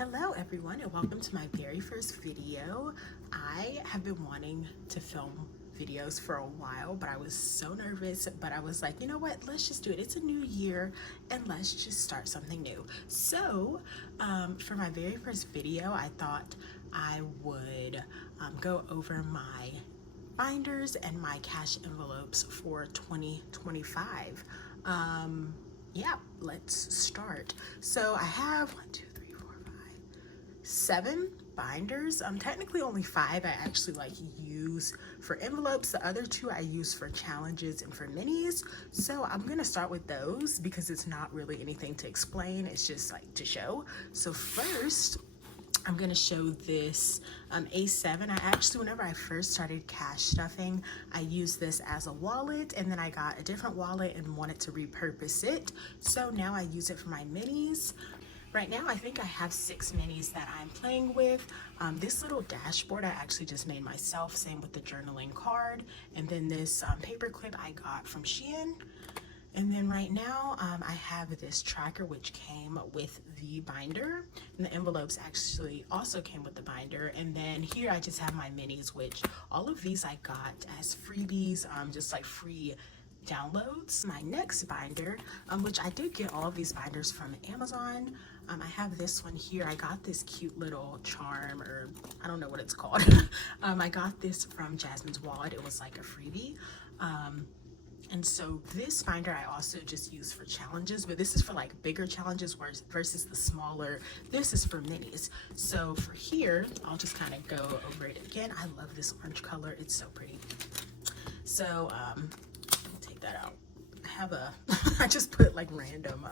Hello everyone and welcome to my very first video. I have been wanting to film videos for a while, but I was so nervous, but I was like, you know what, let's just do it. It's a new year and let's just start something new. So for my very first video, I thought I would go over my binders and my cash envelopes for 2025. Yeah, let's start. So I have 7 binders. Technically only 5 I actually use for envelopes. The other 2 I use for challenges and for minis. So I'm gonna start with those because it's not really anything to explain, it's just like to show. So first I'm gonna show this A7. I actually, whenever I first started cash stuffing, I used this as a wallet, and then I got a different wallet and wanted to repurpose it. So now I use it for my minis. Right now, I think I have 6 minis that I'm playing with. This little dashboard I actually just made myself, same with the journaling card. And then this paper clip I got from Shein. And then right now, I have this tracker which came with the binder, and the envelopes actually also came with the binder. And then here I just have my minis, which all of these I got as freebies, just like free downloads. My next binder, which I did get all of these binders from Amazon. I have this one here. I got this cute little charm, or I don't know what it's called. I got this from Jasmine's Wallet. It was like a freebie. And so this binder I also just use for challenges, but this is for like bigger challenges versus the smaller. This is for minis. So for here, I'll just kind of go over it again. I love this orange color. It's so pretty. So take that out. I have I just put like random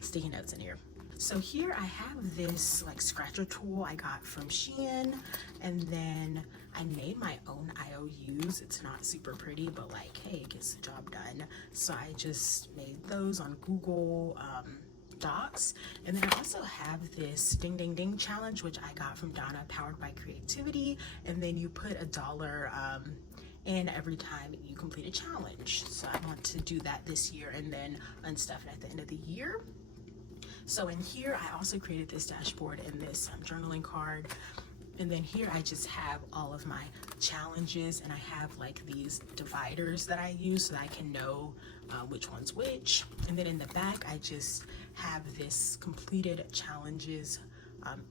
sticky notes in here. So here I have this like scratcher tool I got from Shein, and then I made my own IOUs. It's not super pretty, but like, hey, it gets the job done. So I just made those on Google Docs. And then I also have this ding ding ding challenge, which I got from Donna, powered by creativity. And then you put $1 in every time you complete a challenge. So I want to do that this year and then unstuff it at the end of the year. So in here, I also created this dashboard and this journaling card. And then here I just have all of my challenges, and I have like these dividers that I use so that I can know which one's which. And then in the back, I just have this completed challenges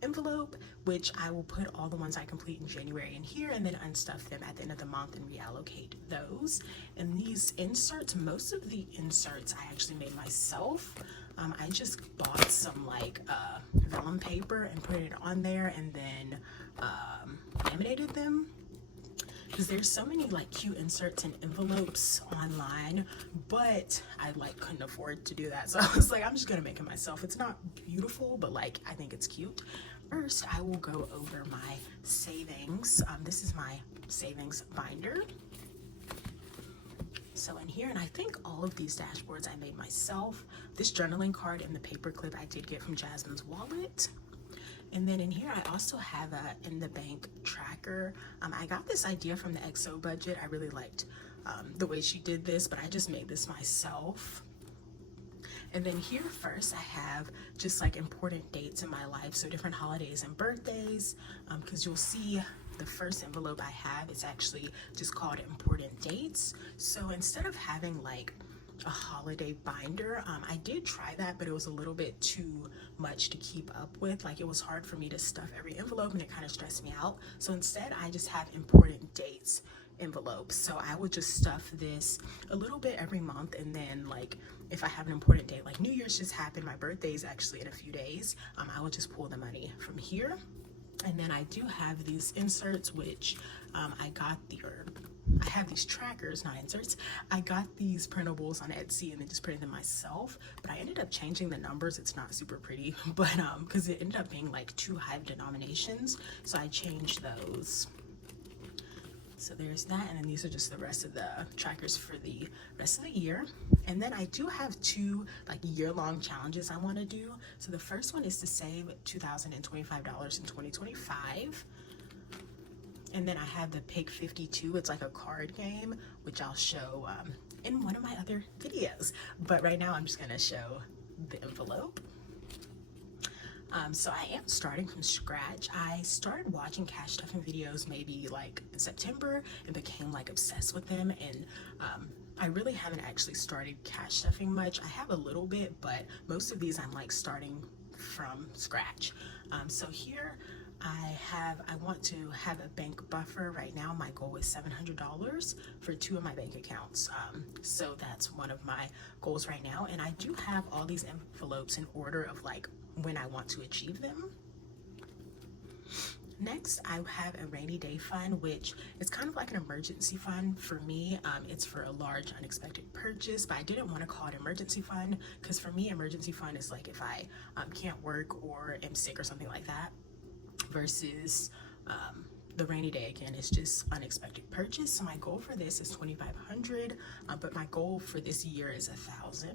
envelope, which I will put all the ones I complete in January in here and then unstuff them at the end of the month and reallocate those. And these inserts, most of the inserts I actually made myself. I just bought some like vellum paper and put it on there, and then laminated them, because there's so many like cute inserts and envelopes online, but I like couldn't afford to do that. So I was like, I'm just gonna make it myself. It's not beautiful, but like I think it's cute. First, I will go over my savings. This is my savings binder. So in here, and I think all of these dashboards I made myself. This journaling card and the paper clip I did get from Jasmine's Wallet. And then in here, I also have a in the bank tracker. I got this idea from the XO Budget. I really liked the way she did this, but I just made this myself. And then here first, I have just like important dates in my life. So different holidays and birthdays, because you'll see the first envelope I have is actually just called important dates. So instead of having like a holiday binder, I did try that, but it was a little bit too much to keep up with. Like it was hard for me to stuff every envelope, and it kind of stressed me out. So instead I just have important dates envelopes. So I would just stuff this a little bit every month, and then like if I have an important date, like New Year's just happened, my birthday is actually in a few days, I would just pull the money from here. And then I do have these inserts, which I have these trackers, not inserts. I got these printables on Etsy and then just printed them myself, but I ended up changing the numbers. It's not super pretty, but because it ended up being like too high of denominations, so I changed those. So there's that, and then these are just the rest of the trackers for the rest of the year. And then I do have 2 like year-long challenges I want to do. So the first one is to save $2,025 in 2025. And then I have the Pick 52. It's like a card game, which I'll show in one of my other videos. But right now I'm just gonna show the envelope. So I am starting from scratch. I started watching cash stuffing videos maybe like in September and became like obsessed with them, and I really haven't actually started cash stuffing much. I have a little bit, but most of these I'm like starting from scratch. So here I want to have a bank buffer. Right now my goal is $700 for 2 of my bank accounts. So that's one of my goals right now, and I do have all these envelopes in order of like when I want to achieve them. Next, I have a rainy day fund, which is kind of like an emergency fund for me. It's for a large unexpected purchase, but I didn't want to call it emergency fund because for me, emergency fund is like if I can't work or am sick or something like that, versus the rainy day again is just unexpected purchase. So my goal for this is $2,500, but my goal for this year is $1,000.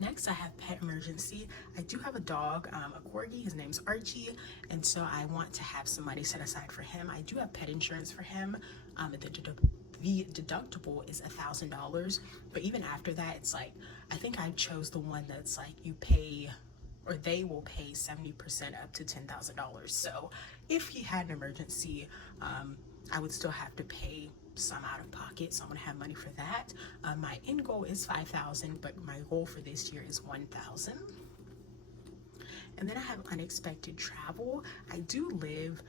Next, I have pet emergency. I do have a dog, a corgi. His name's Archie, and so I want to have some money set aside for him. I do have pet insurance for him. The deductible is $1,000, but even after that, it's like I think I chose the one that's like you pay, or they will pay 70% up to $10,000. So if he had an emergency, I would still have to pay some out of pocket, so I'm gonna have money for that. My end goal is $5,000, but my goal for this year is $1,000. And then I have unexpected travel. I do live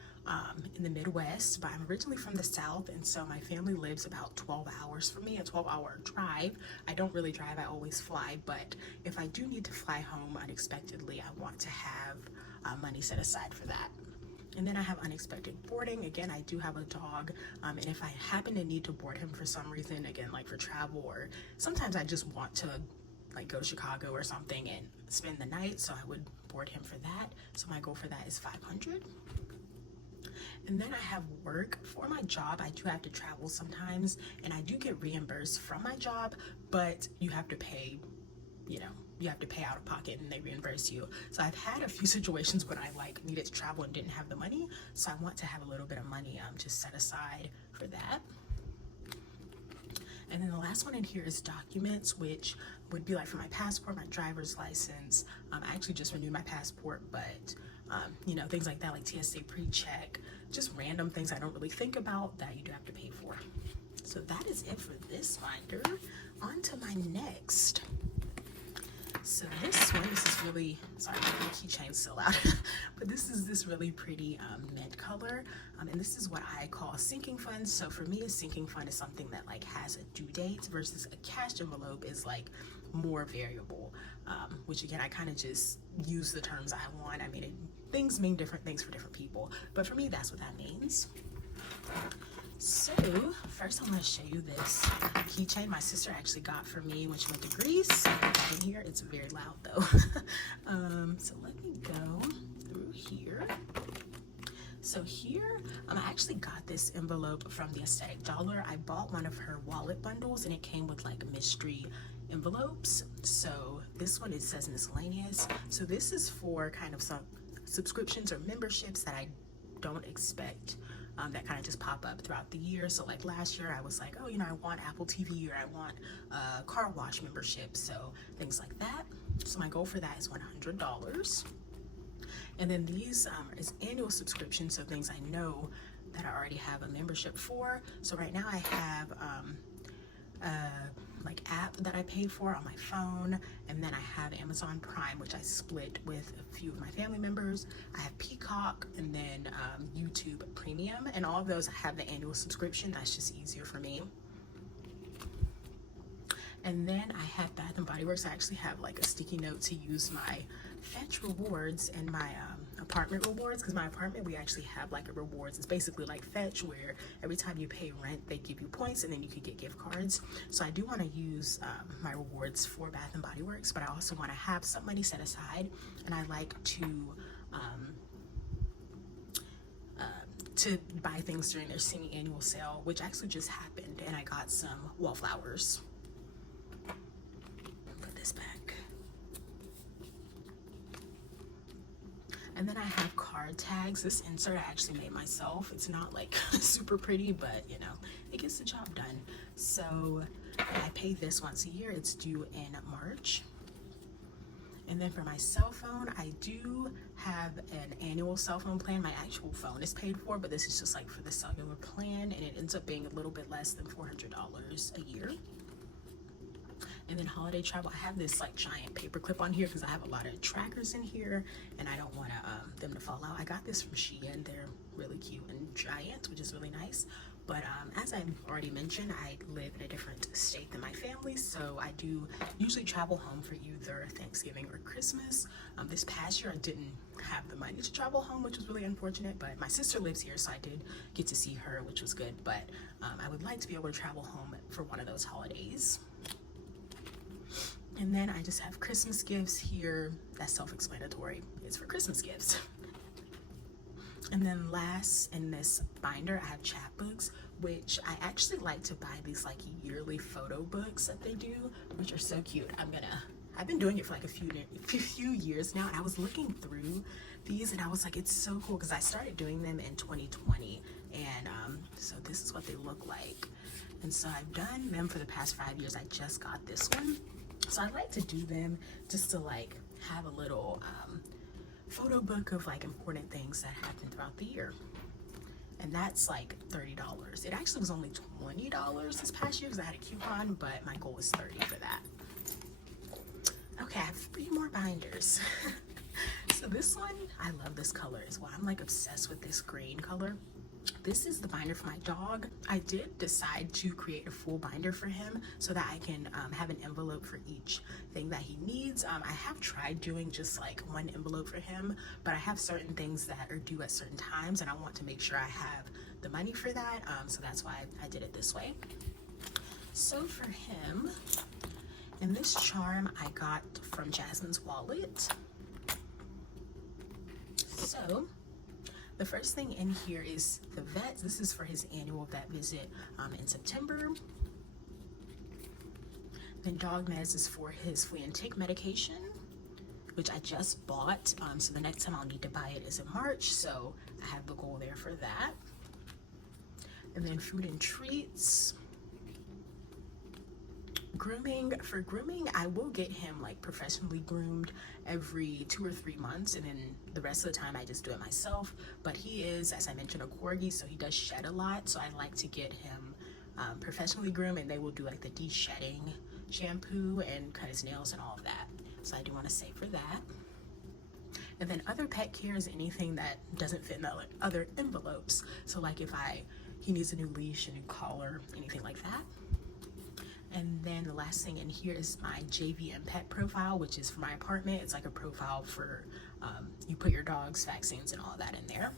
in the Midwest, but I'm originally from the South, and so my family lives about 12 hours from me, a 12-hour drive. I don't really drive, I always fly, but if I do need to fly home unexpectedly, I want to have money set aside for that. And then I have unexpected boarding. Again, I do have a dog, and if I happen to need to board him for some reason, again, like for travel, or sometimes I just want to like go to Chicago or something and spend the night, so I would board him for that. So my goal for that is $500. And then I have work. For my job, I do have to travel sometimes, and I do get reimbursed from my job, but you have to pay, you know, you have to pay out of pocket and they reimburse you. So I've had a few situations when I like needed to travel and didn't have the money, so I want to have a little bit of money just set aside for that. And then the last one in here is documents, which would be like for my passport, my driver's license. I actually just renewed my passport, but you know, things like that, like TSA pre-check, just random things I don't really think about that you do have to pay for. So that is it for this binder. On to my next. So this one, this is really, sorry, my keychain's still out, but this is this really pretty mint color, and this is what I call a sinking fund. So for me, a sinking fund is something that like has a due date, versus a cash envelope is like more variable, which again, I kind of just use the terms I want. I mean, things mean different things for different people, but for me, that's what that means. So first I'm going to show you this keychain my sister actually got for me when she went to Greece. In here, it's very loud though. So let me go through here. So here, I actually got this envelope from the Aesthetic Dollar. I bought one of her wallet bundles and it came with like mystery envelopes. So this one, it says miscellaneous. So this is for kind of some subscriptions or memberships that I don't expect that kind of just pop up throughout the year. So like last year I was like, oh, you know, I want Apple TV, or I want a car wash membership, so things like that. So my goal for that is $100. And then these is annual subscriptions, so things I know that I already have a membership for. So right now I have like app that I pay for on my phone, and then I have Amazon Prime, which I split with a few of my family members. I have Peacock, and then YouTube Premium, and all of those I have the annual subscription. That's just easier for me. And then I have Bath and Body Works. I actually have like a sticky note to use my Fetch rewards and my apartment rewards, because my apartment, we actually have like a rewards. It's basically like Fetch, where every time you pay rent they give you points and then you could get gift cards. So I do want to use my rewards for Bath and Body Works, but I also want to have some money set aside, and I like to buy things during their semi-annual sale, which actually just happened, and I got some wallflowers. Put this back. And then I have card tags. This insert I actually made myself. It's not like super pretty, but you know, it gets the job done. So I pay this once a year. It's due in March. And then for my cell phone, I do have an annual cell phone plan. My actual phone is paid for, but this is just like for the cellular plan, and it ends up being a little bit less than $400 a year. And then holiday travel, I have this like giant paper clip on here because I have a lot of trackers in here and I don't want them to fall out. I got this from Shein. They're really cute and giant, which is really nice. But as I already mentioned, I live in a different state than my family, so I do usually travel home for either Thanksgiving or Christmas. This past year I didn't have the money to travel home, which was really unfortunate, but my sister lives here, so I did get to see her, which was good. But I would like to be able to travel home for one of those holidays. And then I just have Christmas gifts here. That's self-explanatory. It's for Christmas gifts. And then last in this binder, I have chapbooks, which I actually like to buy these like yearly photo books that they do, which are so cute. I've been doing it for like a few years now, and I was looking through these and I was like, it's so cool because I started doing them in 2020, and so this is what they look like. And so I've done them for the past 5 years. I just got this one. So I like to do them just to like have a little photo book of like important things that happened throughout the year. And that's like $30. It actually was only $20 this past year because I had a coupon, but my goal was $30 for that. Okay, I have 3 more binders. So this one, I love this color as well. I'm like obsessed with this green color. This is the binder for my dog. I did decide to create a full binder for him so that I can have an envelope for each thing that he needs. I have tried doing just like one envelope for him, but I have certain things that are due at certain times and I want to make sure I have the money for that. So that's why I did it this way. So for him, and this charm I got from Jasmine's Wallet. So the first thing in here is the vet. This is for his annual vet visit in September. Then dog meds is for his flea and tick medication, which I just bought. So the next time I'll need to buy it is in March. So I have the goal there for that. And then food and treats. Grooming. For grooming, I will get him like professionally groomed every 2 or 3 months, and then the rest of the time I just do it myself. But he is, as I mentioned, a corgi, so he does shed a lot, so I like to get him professionally groomed, and they will do like the de-shedding shampoo and cut his nails and all of that. So I do want to save for that. And then other pet care is anything that doesn't fit in the other envelopes. So like if he needs a new leash, a new collar, anything like that. And then the last thing in here is my JVM pet profile, which is for my apartment. It's like a profile for, you put your dog's vaccines and all that in there.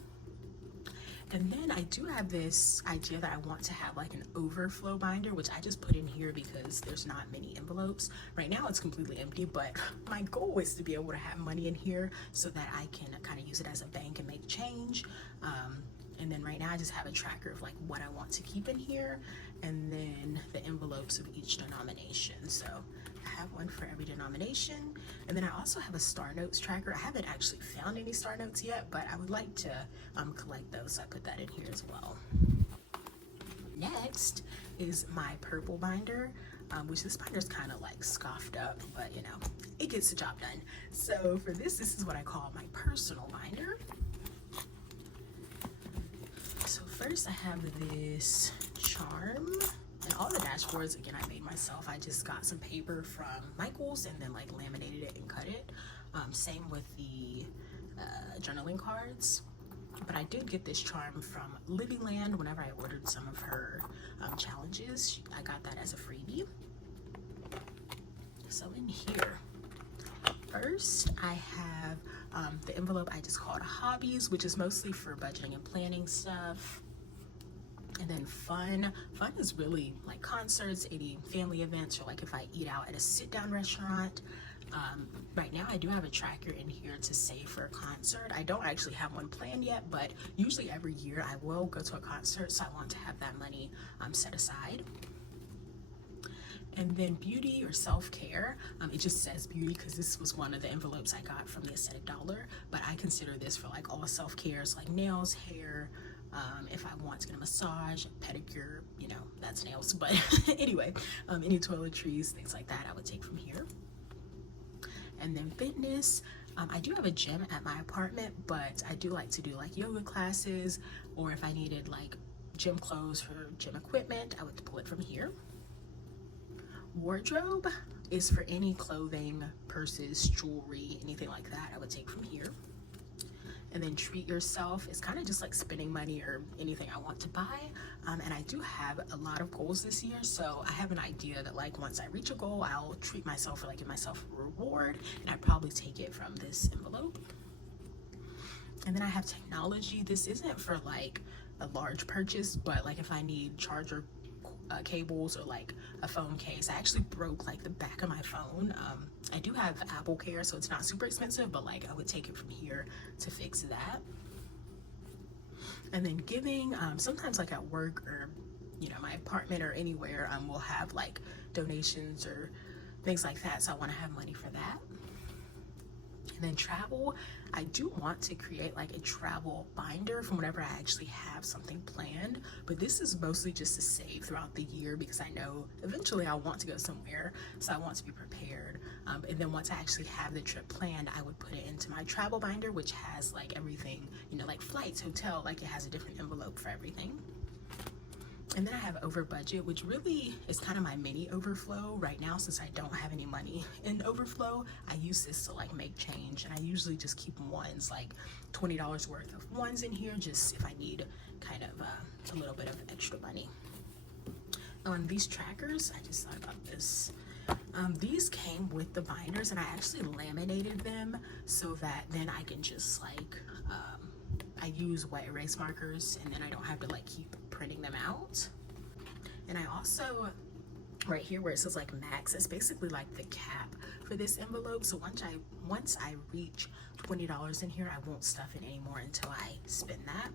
And then I do have this idea that I want to have like an overflow binder, which I just put in here because there's not many envelopes. Right now it's completely empty, but my goal is to be able to have money in here so that I can kind of use it as a bank and make change. And then right now I just have a tracker of like what I want to keep in here, and then the envelopes of each denomination. So I have one for every denomination. And then I also have a Star Notes tracker. I haven't actually found any Star Notes yet, but I would like to collect those, so I put that in here as well. Next is my purple binder, which this binder is kind of like scoffed up, but you know, it gets the job done. So for this is what I call my personal binder. So first I have this charm, and all the dashboards, again, I made myself. I just got some paper from Michael's and then like laminated it and cut it. Same with the journaling cards. But I did get this charm from Living Land whenever I ordered some of her challenges. I got that as a freebie. So in here, first I have the envelope I just called hobbies, which is mostly for budgeting and planning stuff. And then fun is really like concerts, any family events, or like if I eat out at a sit-down restaurant. Right now I do have a tracker in here to save for a concert. I don't actually have one planned yet, but usually every year I will go to a concert, so I want to have that money set aside. And then beauty or self-care, it just says beauty because this was one of the envelopes I got from the Aesthetic Dollar, but I consider this for like all self-cares, like nails, hair, if I want to get a massage, pedicure, you know, that's nails, but anyway, any toiletries, things like that I would take from here. And then fitness, I do have a gym at my apartment, but I do like to do like yoga classes, or if I needed like gym clothes for gym equipment, I would pull it from here. Wardrobe is for any clothing, purses, jewelry, anything like that, I would take from here. And then treat yourself is kind of just like spending money or anything I want to buy. And I do have a lot of goals this year, so I have an idea that like once I reach a goal, I'll treat myself or like give myself a reward, and I'd probably take it from this envelope. And then I have technology. This isn't for like a large purchase, but like if I need charger cables or like a phone case. I actually broke like the back of my phone. I do have Apple Care, so it's not super expensive, but like I would take it from here to fix that. And then giving, sometimes like at work or you know my apartment or anywhere, we'll have like donations or things like that, so I want to have money for that. And then travel, I do want to create like a travel binder from whenever I actually have something planned, but this is mostly just to save throughout the year because I know eventually I'll want to go somewhere, so I want to be prepared. And then once I actually have the trip planned, I would put it into my travel binder, which has like everything, you know, like flights, hotel, like it has a different envelope for everything. And then I have over budget, which really is kind of my mini overflow right now since I don't have any money in overflow. I use this to like make change, and I usually just keep ones, like $20 worth of ones in here, just if I need kind of a little bit of extra money. On these trackers, I just thought about this. These came with the binders, and I actually laminated them so that then I can just like I use wet erase markers, and then I don't have to like keep printing them out. And I also, right here where it says like max, it's basically like the cap for this envelope. So once I reach $20 in here, I won't stuff it anymore until I spend that.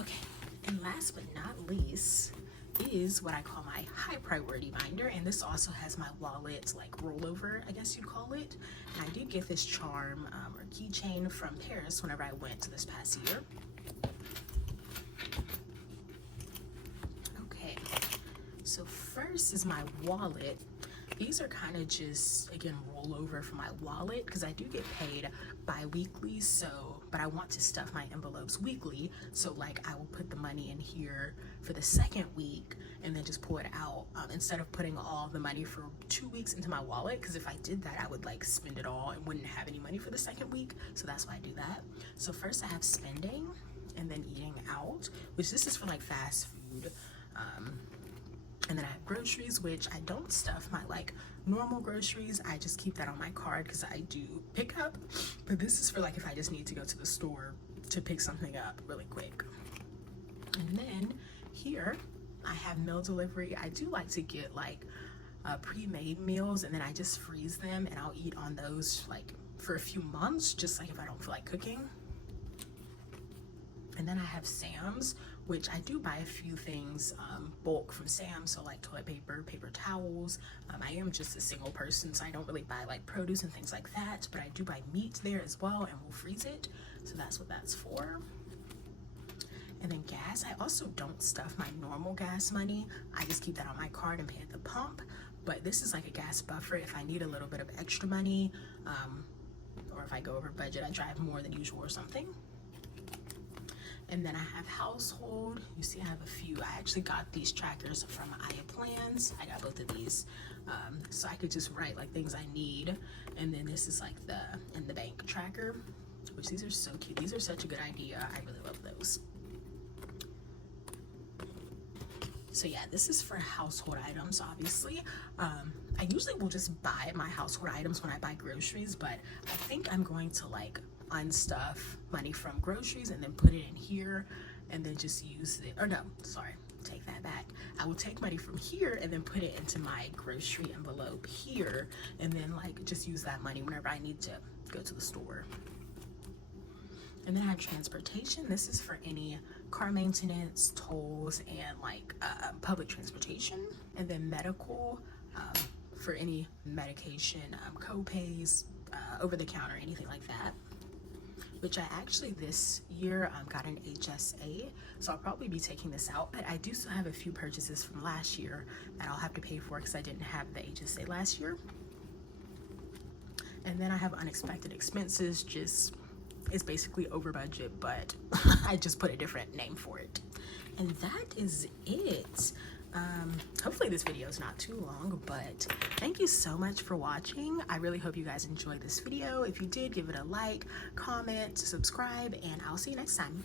Okay, and last but not least is what I call my high priority binder, and this also has my wallet like rollover, I guess you'd call it. And I did get this charm or keychain from Paris whenever I went this past year. Okay, so first is my wallet. These are kind of just, again, rollover for my wallet because I do get paid bi-weekly, so, but I want to stuff my envelopes weekly, so like I will put the money in here for the second week and then just pull it out instead of putting all the money for 2 weeks into my wallet, because if I did that, I would like spend it all and wouldn't have any money for the second week, so that's why I do that. So first I have spending, and then eating out, which this is for like fast food. And then I have groceries, which I don't stuff my like normal groceries. I just keep that on my card because I do pick up. But this is for like if I just need to go to the store to pick something up really quick. And then here I have meal delivery. I do like to get like pre-made meals, and then I just freeze them and I'll eat on those like for a few months, just like if I don't feel like cooking. And then I have Sam's, which I do buy a few things bulk from Sam's, so like toilet paper, paper towels. I am just a single person, so I don't really buy like produce and things like that, but I do buy meat there as well, and we'll freeze it, so that's what that's for. And then gas, I also don't stuff my normal gas money. I just keep that on my card and pay at the pump, but this is like a gas buffer if I need a little bit of extra money, or if I go over budget, I drive more than usual or something. And then I have household. You see I have a few. I actually got these trackers from Aya Plans. I got both of these so I could just write like things I need. And then this is like the in the bank tracker, which these are so cute. These are such a good idea. I really love those. So yeah, this is for household items, obviously. I usually will just buy my household items when I buy groceries, but I think I'm going to like unstuff money from groceries and then put it in here and then just use it. Or no, sorry, take that back. I will take money from here and then put it into my grocery envelope here, and then like just use that money whenever I need to go to the store. And then I have transportation. This is for any car maintenance, tolls, and like public transportation. And then medical, for any medication, co-pays, over the counter, anything like that. Which I actually this year got an HSA, so I'll probably be taking this out, but I do still have a few purchases from last year that I'll have to pay for because I didn't have the HSA last year. And then I have unexpected expenses, just it's basically over budget, but I just put a different name for it. And that is it. Hopefully this video is not too long, but thank you so much for watching. I really hope you guys enjoyed this video. If you did, give it a like, comment, subscribe, and I'll see you next time.